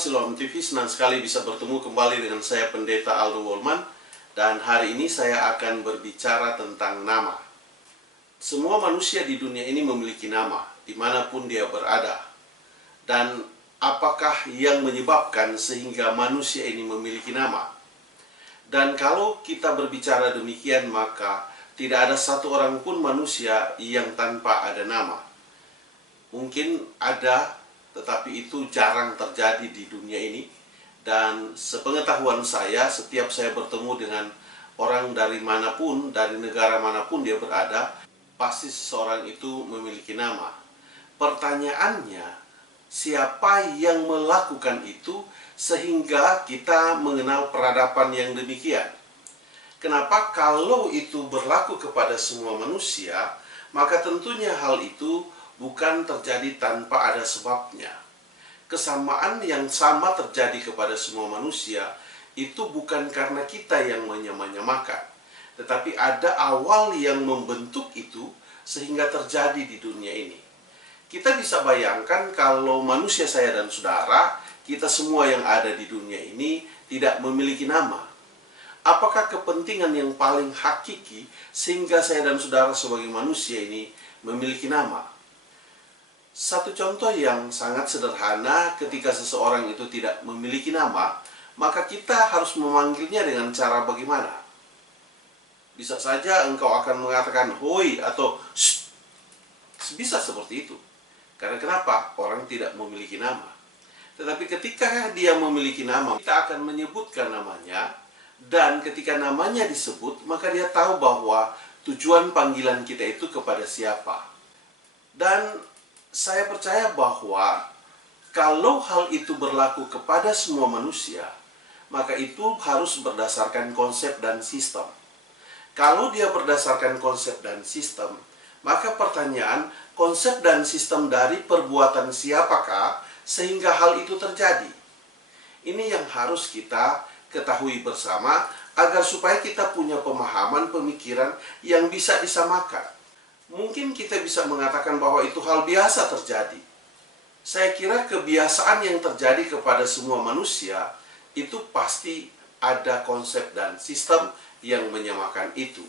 Sahabat Siloam TV, senang sekali bisa bertemu kembali dengan saya Pendeta Aldo Wolman. Dan hari ini saya akan berbicara tentang nama. Semua manusia di dunia ini memiliki nama, dimanapun dia berada. Dan apakah yang menyebabkan sehingga manusia ini memiliki nama? Dan kalau kita berbicara demikian, maka tidak ada satu orang pun manusia yang tanpa ada nama. Mungkin ada, tetapi itu jarang terjadi di dunia ini. Dan sepengetahuan saya, setiap saya bertemu dengan orang dari manapun, dari negara manapun dia berada, pasti seseorang itu memiliki nama. Pertanyaannya, siapa yang melakukan itu sehingga kita mengenal peradaban yang demikian? Kenapa kalau itu berlaku kepada semua manusia, maka tentunya hal itu bukan terjadi tanpa ada sebabnya. Kesamaan yang sama terjadi kepada semua manusia itu bukan karena kita yang menyamakan, tetapi ada awal yang membentuk itu sehingga terjadi di dunia ini. Kita bisa bayangkan kalau manusia, saya dan saudara, kita semua yang ada di dunia ini tidak memiliki nama. Apakah kepentingan yang paling hakiki sehingga saya dan saudara sebagai manusia ini memiliki nama? Satu contoh yang sangat sederhana, ketika seseorang itu tidak memiliki nama, maka kita harus memanggilnya dengan cara bagaimana? Bisa saja engkau akan mengatakan hoi atau shh. Bisa seperti itu. Karena kenapa? Orang tidak memiliki nama. Tetapi ketika dia memiliki nama, kita akan menyebutkan namanya, dan ketika namanya disebut, maka dia tahu bahwa tujuan panggilan kita itu kepada siapa. Dan saya percaya bahwa kalau hal itu berlaku kepada semua manusia, maka itu harus berdasarkan konsep dan sistem. Kalau dia berdasarkan konsep dan sistem, maka pertanyaan, konsep dan sistem dari perbuatan siapakah sehingga hal itu terjadi? Ini yang harus kita ketahui bersama agar supaya kita punya pemahaman, pemikiran yang bisa disamakan. Mungkin kita bisa mengatakan bahwa itu hal biasa terjadi. Saya kira kebiasaan yang terjadi kepada semua manusia itu pasti ada konsep dan sistem yang menyamakan itu.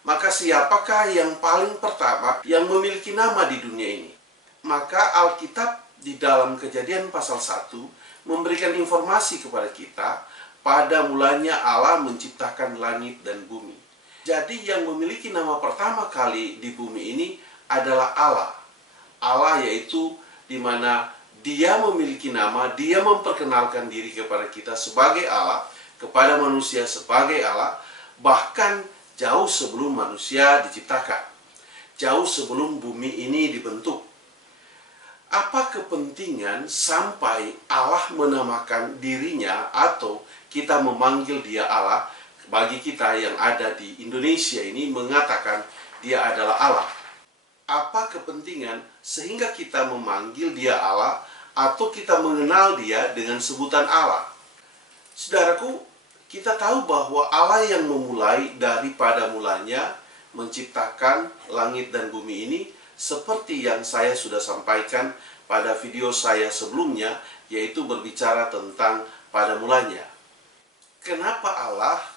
Maka siapakah yang paling pertama yang memiliki nama di dunia ini? Maka Alkitab di dalam Kejadian pasal 1 memberikan informasi kepada kita, pada mulanya Allah menciptakan langit dan bumi. Jadi yang memiliki nama pertama kali di bumi ini adalah Allah. Allah yaitu di mana dia memiliki nama, dia memperkenalkan diri kepada kita sebagai Allah, kepada manusia sebagai Allah, bahkan jauh sebelum manusia diciptakan, jauh sebelum bumi ini dibentuk. Apa kepentingan sampai Allah menamakan dirinya atau kita memanggil dia Allah? Bagi kita yang ada di Indonesia ini mengatakan dia adalah Allah. Apa kepentingan sehingga kita memanggil dia Allah atau kita mengenal dia dengan sebutan Allah? Saudaraku, kita tahu bahwa Allah yang memulai daripada mulanya menciptakan langit dan bumi ini, seperti yang saya sudah sampaikan pada video saya sebelumnya, yaitu berbicara tentang pada mulanya. Kenapa Allah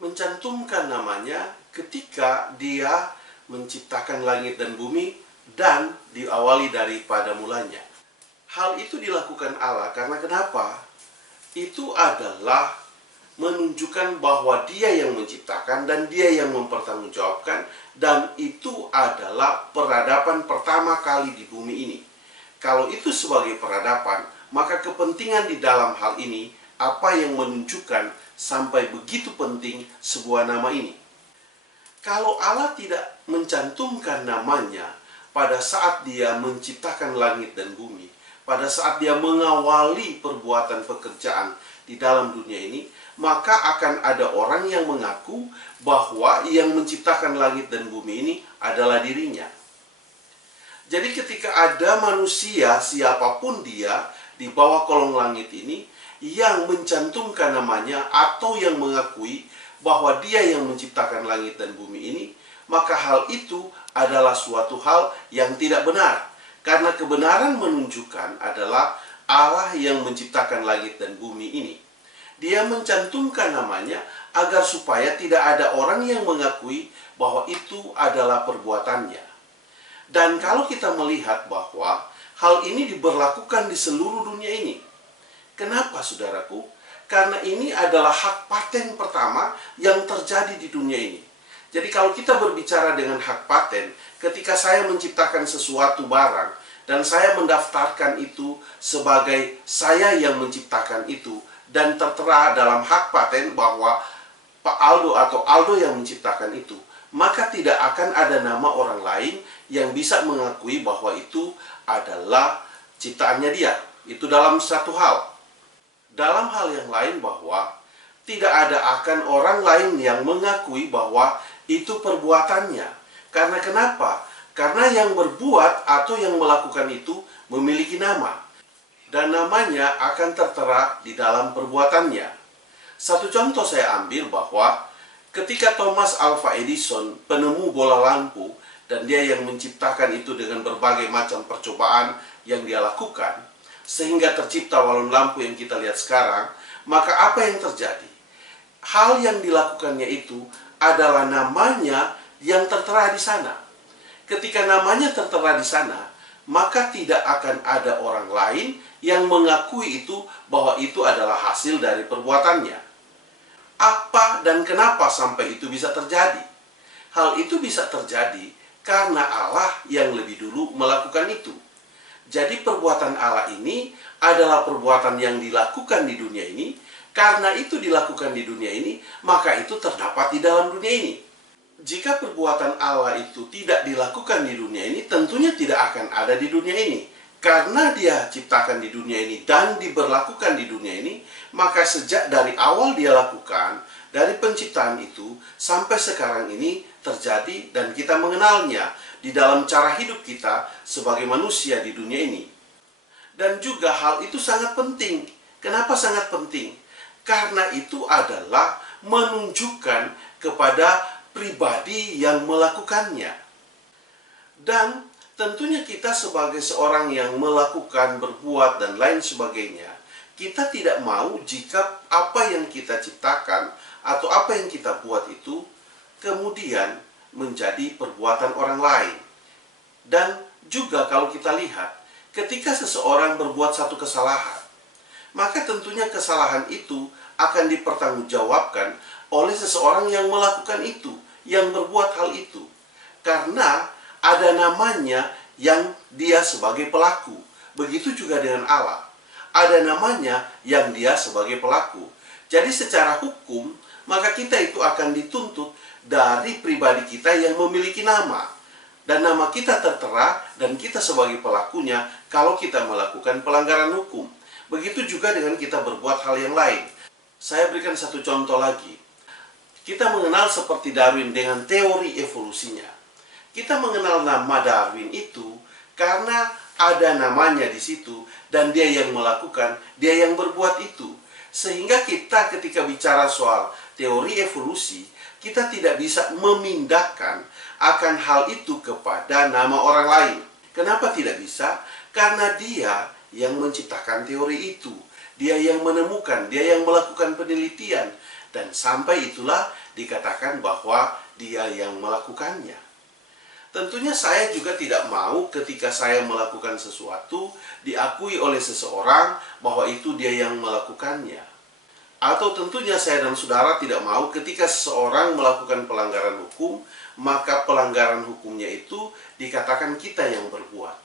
mencantumkan namanya ketika dia menciptakan langit dan bumi dan diawali daripada mulanya? Hal itu dilakukan Allah karena kenapa? Itu adalah menunjukkan bahwa dia yang menciptakan dan dia yang mempertanggungjawabkan, dan itu adalah peradaban pertama kali di bumi ini. Kalau itu sebagai peradaban, maka kepentingan di dalam hal ini apa yang menunjukkan sampai begitu penting sebuah nama ini. Kalau Allah tidak mencantumkan namanya pada saat dia menciptakan langit dan bumi, pada saat dia mengawali perbuatan pekerjaan di dalam dunia ini, maka akan ada orang yang mengaku bahwa yang menciptakan langit dan bumi ini adalah dirinya. Jadi ketika ada manusia, siapapun dia, di bawah kolong langit ini, yang mencantumkan namanya atau yang mengakui bahwa dia yang menciptakan langit dan bumi ini, maka hal itu adalah suatu hal yang tidak benar. Karena kebenaran menunjukkan adalah Allah yang menciptakan langit dan bumi ini. Dia mencantumkan namanya agar supaya tidak ada orang yang mengakui bahwa itu adalah perbuatannya. Dan kalau kita melihat bahwa hal ini diberlakukan di seluruh dunia ini. Kenapa, saudaraku? Karena ini adalah hak paten pertama yang terjadi di dunia ini. Jadi kalau kita berbicara dengan hak paten, ketika saya menciptakan sesuatu barang, dan saya mendaftarkan itu sebagai saya yang menciptakan itu, dan tertera dalam hak paten bahwa Pak Aldo atau Aldo yang menciptakan itu, maka tidak akan ada nama orang lain yang bisa mengakui bahwa itu adalah ciptaannya dia. Itu dalam satu hal. Dalam hal yang lain bahwa tidak ada akan orang lain yang mengakui bahwa itu perbuatannya. Karena kenapa? Karena yang berbuat atau yang melakukan itu memiliki nama. Dan namanya akan tertera di dalam perbuatannya. Satu contoh saya ambil bahwa ketika Thomas Alva Edison, penemu bola lampu, dan dia yang menciptakan itu dengan berbagai macam percobaan yang dia lakukan, sehingga tercipta balon lampu yang kita lihat sekarang, maka apa yang terjadi? Hal yang dilakukannya itu adalah namanya yang tertera di sana. Ketika namanya tertera di sana, maka tidak akan ada orang lain yang mengakui itu bahwa itu adalah hasil dari perbuatannya. Apa dan kenapa sampai itu bisa terjadi? Hal itu bisa terjadi karena Allah yang lebih dulu melakukan itu. Jadi perbuatan Allah ini adalah perbuatan yang dilakukan di dunia ini. Karena itu dilakukan di dunia ini, maka itu terdapat di dalam dunia ini. Jika perbuatan Allah itu tidak dilakukan di dunia ini, tentunya tidak akan ada di dunia ini. Karena dia ciptakan di dunia ini dan diberlakukan di dunia ini, maka sejak dari awal dia lakukan, dari penciptaan itu, sampai sekarang ini terjadi dan kita mengenalnya di dalam cara hidup kita sebagai manusia di dunia ini. Dan juga hal itu sangat penting. Kenapa sangat penting? Karena itu adalah menunjukkan kepada pribadi yang melakukannya. Dan tentunya kita sebagai seorang yang melakukan, berbuat, dan lain sebagainya, kita tidak mau jika apa yang kita ciptakan atau apa yang kita buat itu kemudian menjadi perbuatan orang lain. Dan juga kalau kita lihat, ketika seseorang berbuat satu kesalahan, maka tentunya kesalahan itu akan dipertanggungjawabkan oleh seseorang yang melakukan itu, yang berbuat hal itu. Karena ada namanya yang dia sebagai pelaku. Begitu juga dengan Allah. Ada namanya yang dia sebagai pelaku. Jadi secara hukum, maka kita itu akan dituntut dari pribadi kita yang memiliki nama. Dan nama kita tertera dan kita sebagai pelakunya kalau kita melakukan pelanggaran hukum. Begitu juga dengan kita berbuat hal yang lain. Saya berikan satu contoh lagi. Kita mengenal seperti Darwin dengan teori evolusinya. Kita mengenal nama Darwin itu karena ada namanya di situ dan dia yang melakukan, dia yang berbuat itu. Sehingga kita ketika bicara soal teori evolusi, kita tidak bisa memindahkan akan hal itu kepada nama orang lain. Kenapa tidak bisa? Karena dia yang menciptakan teori itu. Dia yang menemukan, dia yang melakukan penelitian. Dan sampai itulah dikatakan bahwa dia yang melakukannya. Tentunya saya juga tidak mau ketika saya melakukan sesuatu diakui oleh seseorang bahwa itu dia yang melakukannya. Atau tentunya saya dan saudara tidak mau ketika seseorang melakukan pelanggaran hukum, maka pelanggaran hukumnya itu dikatakan kita yang berbuat.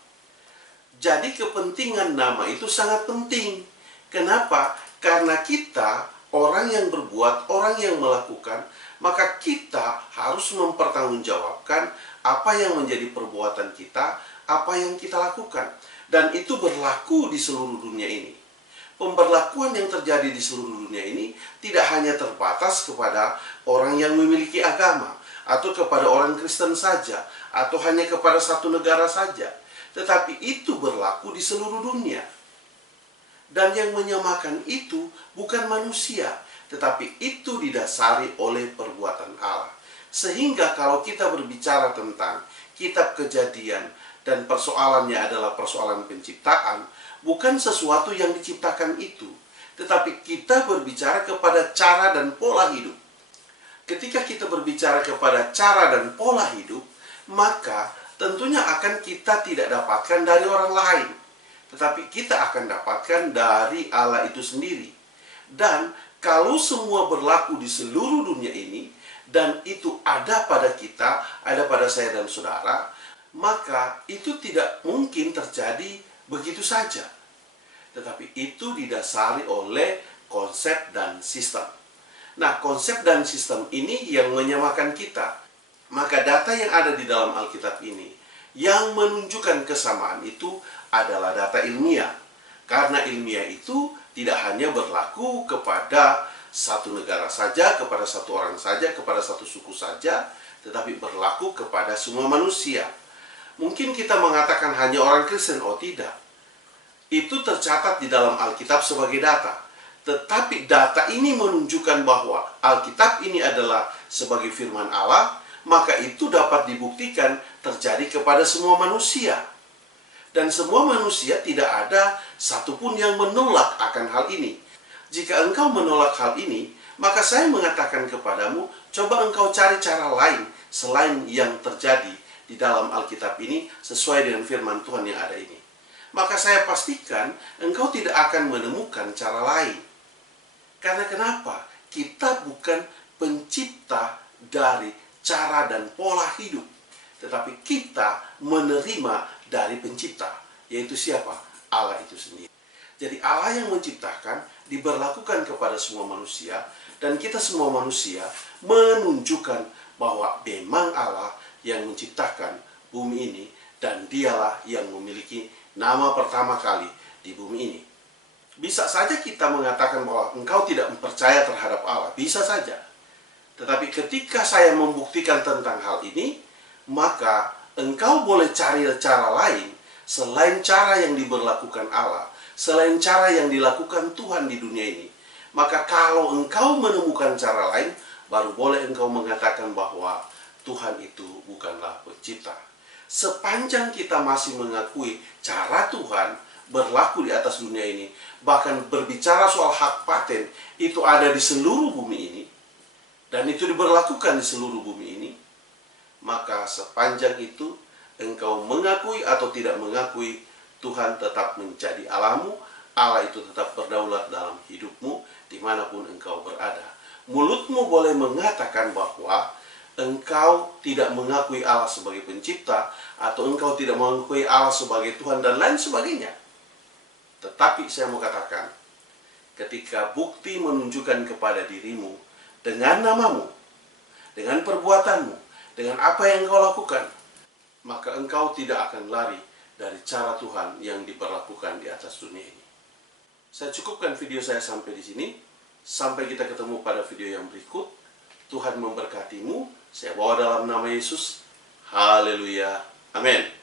Jadi kepentingan nama itu sangat penting. Kenapa? Karena kita, orang yang berbuat, orang yang melakukan, maka kita harus mempertanggungjawabkan apa yang menjadi perbuatan kita, apa yang kita lakukan. Dan itu berlaku di seluruh dunia ini. Pemberlakuan yang terjadi di seluruh dunia ini tidak hanya terbatas kepada orang yang memiliki agama, atau kepada orang Kristen saja, atau hanya kepada satu negara saja. Tetapi itu berlaku di seluruh dunia. Dan yang menyamakan itu bukan manusia, tetapi itu didasari oleh perbuatan Allah. Sehingga kalau kita berbicara tentang kitab Kejadian dan persoalannya adalah persoalan penciptaan, bukan sesuatu yang diciptakan itu, tetapi kita berbicara kepada cara dan pola hidup. Ketika kita berbicara kepada cara dan pola hidup, maka tentunya akan kita tidak dapatkan dari orang lain, tetapi kita akan dapatkan dari Allah itu sendiri. Dan kalau semua berlaku di seluruh dunia ini, dan itu ada pada kita, ada pada saya dan saudara, maka itu tidak mungkin terjadi begitu saja. Tetapi itu didasari oleh konsep dan sistem. Nah, konsep dan sistem ini yang menyamakan kita. Maka data yang ada di dalam Alkitab ini, yang menunjukkan kesamaan itu adalah data ilmiah. Karena ilmiah itu tidak hanya berlaku kepada satu negara saja, kepada satu orang saja, kepada satu suku saja, tetapi berlaku kepada semua manusia. Mungkin kita mengatakan hanya orang Kristen, oh tidak. Itu tercatat di dalam Alkitab sebagai data. Tetapi data ini menunjukkan bahwa Alkitab ini adalah sebagai firman Allah, maka itu dapat dibuktikan terjadi kepada semua manusia. Dan semua manusia tidak ada satupun yang menolak akan hal ini. Jika engkau menolak hal ini, maka saya mengatakan kepadamu, coba engkau cari cara lain selain yang terjadi di dalam Alkitab ini sesuai dengan firman Tuhan yang ada ini. Maka saya pastikan engkau tidak akan menemukan cara lain. Karena kenapa? Kita bukan pencipta dari cara dan pola hidup, tetapi kita menerima dari pencipta, yaitu siapa? Allah itu sendiri. Jadi Allah yang menciptakan diberlakukan kepada semua manusia, dan kita semua manusia menunjukkan bahwa memang Allah yang menciptakan bumi ini, dan dialah yang memiliki nama pertama kali di bumi ini. Bisa saja kita mengatakan bahwa engkau tidak percaya terhadap Allah, bisa saja. Tetapi ketika saya membuktikan tentang hal ini, maka engkau boleh cari cara lain selain cara yang diberlakukan Allah, selain cara yang dilakukan Tuhan di dunia ini. Maka kalau engkau menemukan cara lain, baru boleh engkau mengatakan bahwa Tuhan itu bukanlah pencipta. Sepanjang kita masih mengakui cara Tuhan berlaku di atas dunia ini, bahkan berbicara soal hak paten, itu ada di seluruh bumi ini, dan itu diberlakukan di seluruh bumi ini, maka sepanjang itu engkau mengakui atau tidak mengakui, Tuhan tetap menjadi Allahmu. Allah itu tetap berdaulat dalam hidupmu dimanapun engkau berada. Mulutmu boleh mengatakan bahwa engkau tidak mengakui Allah sebagai pencipta, atau engkau tidak mengakui Allah sebagai Tuhan, dan lain sebagainya. Tetapi saya mau katakan, ketika bukti menunjukkan kepada dirimu dengan namamu, dengan perbuatanmu, dengan apa yang engkau lakukan, maka engkau tidak akan lari dari cara Tuhan yang diberlakukan di atas dunia ini. Saya cukupkan video saya sampai di sini. Sampai kita ketemu pada video yang berikut. Tuhan memberkatimu. Saya bawa dalam nama Yesus. Haleluya. Amin.